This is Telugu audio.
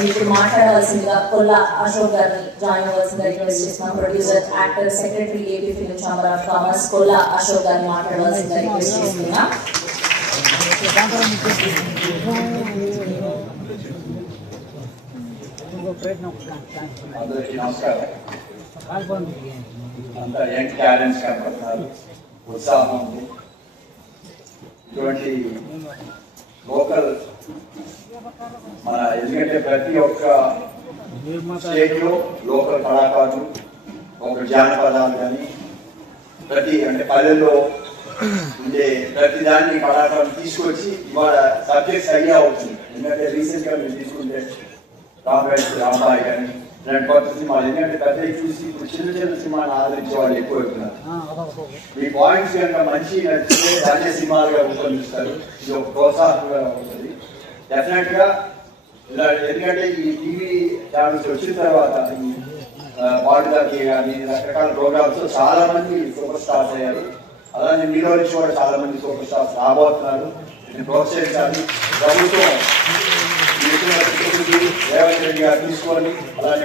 ఇప్పుడు మాట్లాడవలసిందిగా కొల్లా అశోక్ గారిని జాయిన్ అవ్వాల్సిందిగా రిక్వెస్ట్ చేస్తున్నాం. Producer, actor, secretary, AP film chamber of commerce Kolla Ashok గారిని మాట్లాడవలసిందిగా రిక్వెస్ట్ చేస్తున్నాం. అందరికీ నమస్కారం. అంతా యంగ్ టాలెంట్స్ కనపడుతున్నారు, ఉత్సాహం ఉంది. ఇటువంటి లోకల్ మన ఎందుకంటే ప్రతి ఒక్క స్టేట్లో లోకల్ కళాకారులు ఒక జానపదాలు కానీ ప్రతి అంటే పల్లెల్లో ఉండే ప్రతి దాన్ని కళాకారులు తీసుకొచ్చి ఇవాళ సబ్జెక్ట్స్ అయ్యా అవుతుంది. ఎందుకంటే రీసెంట్గా మీరు తీసుకుంటే రాంబాయి కానీ ఇలాంటి కొత్త సినిమాలు ఎందుకంటే పెద్దవి చూసి ఇప్పుడు చిన్న చిన్న సినిమాలు ఆదరించే వాళ్ళు ఎక్కువ అవుతున్నారు. మీ పాయింట్స్ కనుక మంచి నచ్చితే దాన్ని సినిమాలుగా రూపొందిస్తారు. ఇది ఒక ప్రోత్సాహంగా ఉంటుంది డెఫినెట్గా. ఇలా ఎందుకంటే ఈ టీవీ ఛానల్స్ వచ్చిన తర్వాత ఈ పాడుదాకి కానీ రకరకాల ప్రోగ్రామ్స్ చాలా మంది సూపర్ స్టార్స్ అయ్యారు. అలానే మీలో నుంచి కూడా చాలా మంది సూపర్ స్టార్స్ రాబోతున్నారు. దీన్ని ప్రోత్సహించాలి. ప్రభుత్వం రేవంత్ రెడ్డి గారు తీసుకొని అలానే